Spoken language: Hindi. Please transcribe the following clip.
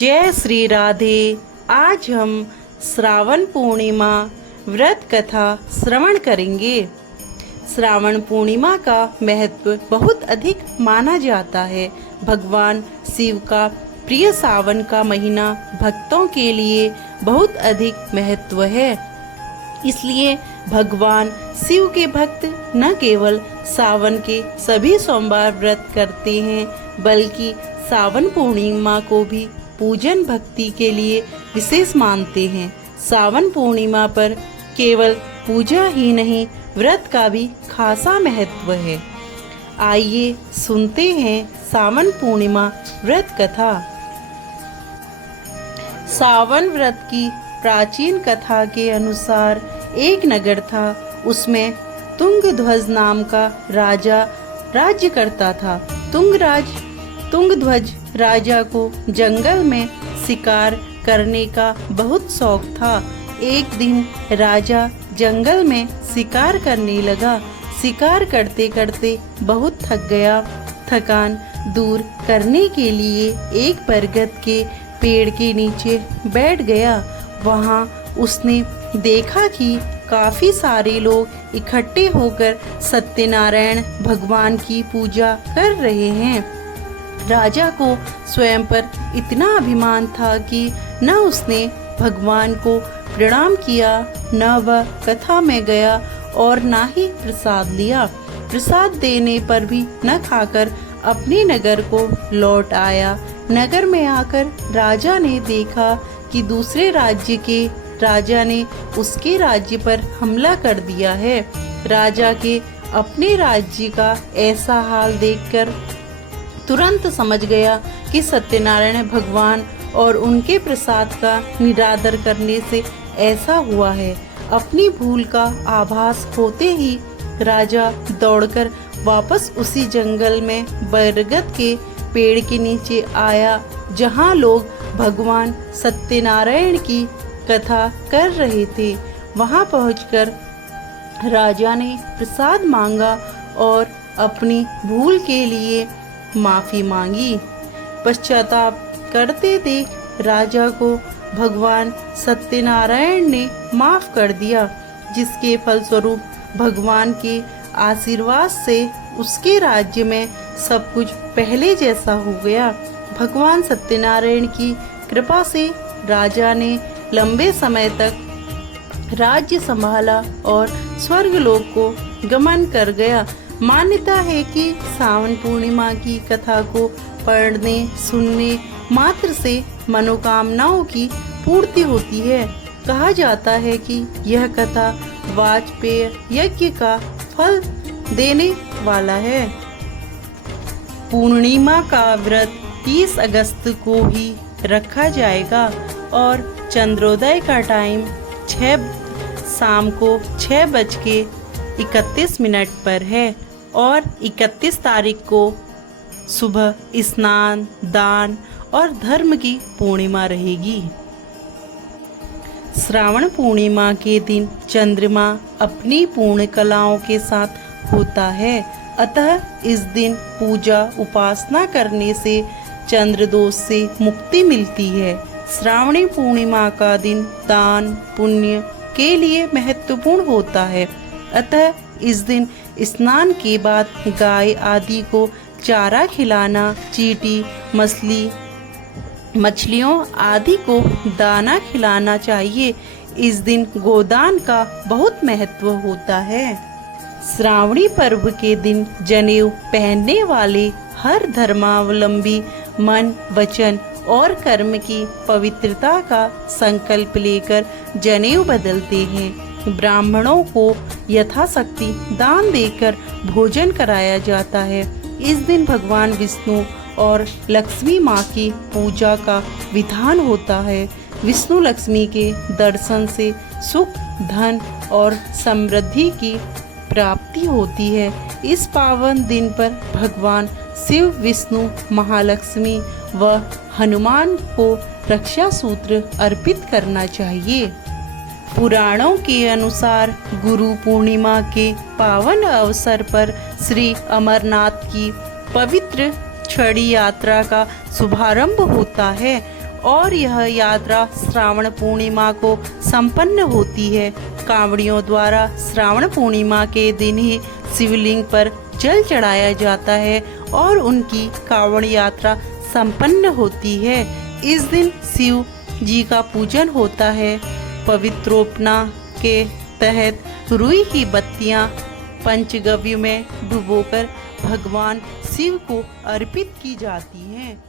जय श्री राधे। आज हम श्रावण पूर्णिमा व्रत कथा श्रवण करेंगे। श्रावण पूर्णिमा का महत्व बहुत अधिक माना जाता है। भगवान शिव का प्रिय सावन का महीना भक्तों के लिए बहुत अधिक महत्व है। इसलिए भगवान शिव के भक्त न केवल सावन के सभी सोमवार व्रत करते हैं, बल्कि सावन पूर्णिमा को भी पूजन भक्ति के लिए विशेष मानते हैं। सावन पूर्णिमा पर केवल पूजा ही नहीं, व्रत का भी खासा महत्व है। आइए सुनते हैं सावन पूर्णिमा व्रत कथा। सावन व्रत की प्राचीन कथा के अनुसार एक नगर था। उसमें तुंगध्वज नाम का राजा राज्य करता था। तुंगध्वज राजा को जंगल में शिकार करने का बहुत शौक था। एक दिन राजा जंगल में शिकार करने लगा। शिकार करते करते बहुत थक गया। थकान दूर करने के लिए एक बरगद के पेड़ के नीचे बैठ गया। वहाँ उसने देखा कि काफी सारे लोग इकट्ठे होकर सत्यनारायण भगवान की पूजा कर रहे हैं। राजा को स्वयं पर इतना अभिमान था कि न उसने भगवान को प्रणाम किया, न वह कथा में गया और न ही प्रसाद लिया। प्रसाद देने पर भी न खाकर अपने नगर को लौट आया। नगर में आकर राजा ने देखा कि दूसरे राज्य के राजा ने उसके राज्य पर हमला कर दिया है। राजा के अपने राज्य का ऐसा हाल देखकर तुरंत समझ गया कि सत्यनारायण भगवान और उनके प्रसाद का निरादर करने से ऐसा हुआ है। अपनी भूल का आभास होते ही राजा दौड़कर वापस उसी जंगल में बरगद के पेड़ के नीचे आया, जहां लोग भगवान सत्यनारायण की कथा कर रहे थे। वहां पहुंचकर राजा ने प्रसाद मांगा और अपनी भूल के लिए माफी मांगी। पश्चाताप करते देख राजा को भगवान सत्यनारायण ने माफ कर दिया, जिसके फलस्वरूप भगवान के आशीर्वाद से उसके राज्य में सब कुछ पहले जैसा हो गया। भगवान सत्यनारायण की कृपा से राजा ने लंबे समय तक राज्य संभाला और स्वर्गलोक को गमन कर गया। मान्यता है कि सावन पूर्णिमा की कथा को पढ़ने सुनने मात्र से मनोकामनाओं की पूर्ति होती है। कहा जाता है कि यह कथा वाजपेय यज्ञ का फल देने वाला है। पूर्णिमा का व्रत 30 अगस्त को ही रखा जाएगा और चंद्रोदय का टाइम शाम को 6:31 पर है और 31 तारीख को सुबह स्नान, दान और धर्म की पूर्णिमा रहेगी। श्रावण पूर्णिमा के दिन चंद्रमा अपनी पूर्ण कलाओं के साथ होता है, अतः इस दिन पूजा उपासना करने से चंद्र दोष से मुक्ति मिलती है। श्रावणी पूर्णिमा का दिन दान पुण्य के लिए महत्वपूर्ण होता है, अतः इस दिन स्नान के बाद गाय आदि को चारा खिलाना, चींटी, मछलियों आदि को दाना खिलाना चाहिए। इस दिन गोदान का बहुत महत्व होता है। श्रावणी पर्व के दिन जनेऊ पहनने वाले हर धर्मावलंबी मन, वचन और कर्म की पवित्रता का संकल्प लेकर जनेऊ बदलते हैं। ब्राह्मणों को यथाशक्ति दान देकर भोजन कराया जाता है। इस दिन भगवान विष्णु और लक्ष्मी माँ की पूजा का विधान होता है। विष्णु लक्ष्मी के दर्शन से सुख, धन और समृद्धि की प्राप्ति होती है। इस पावन दिन पर भगवान शिव, विष्णु, महालक्ष्मी व हनुमान को रक्षा सूत्र अर्पित करना चाहिए। पुराणों के अनुसार गुरु पूर्णिमा के पावन अवसर पर श्री अमरनाथ की पवित्र छड़ी यात्रा का शुभारंभ होता है। और यह यात्रा श्रावण पूर्णिमा को संपन्न होती है। कांवड़ियों द्वारा श्रावण पूर्णिमा के दिन ही शिवलिंग पर जल चढ़ाया जाता है और उनकी कांवड़ यात्रा संपन्न होती है। इस दिन शिव जी का पूजन होता है। पवित्रोपना के तहत रुई की बत्तियां पंचगव्य में डुबोकर भगवान शिव को अर्पित की जाती हैं।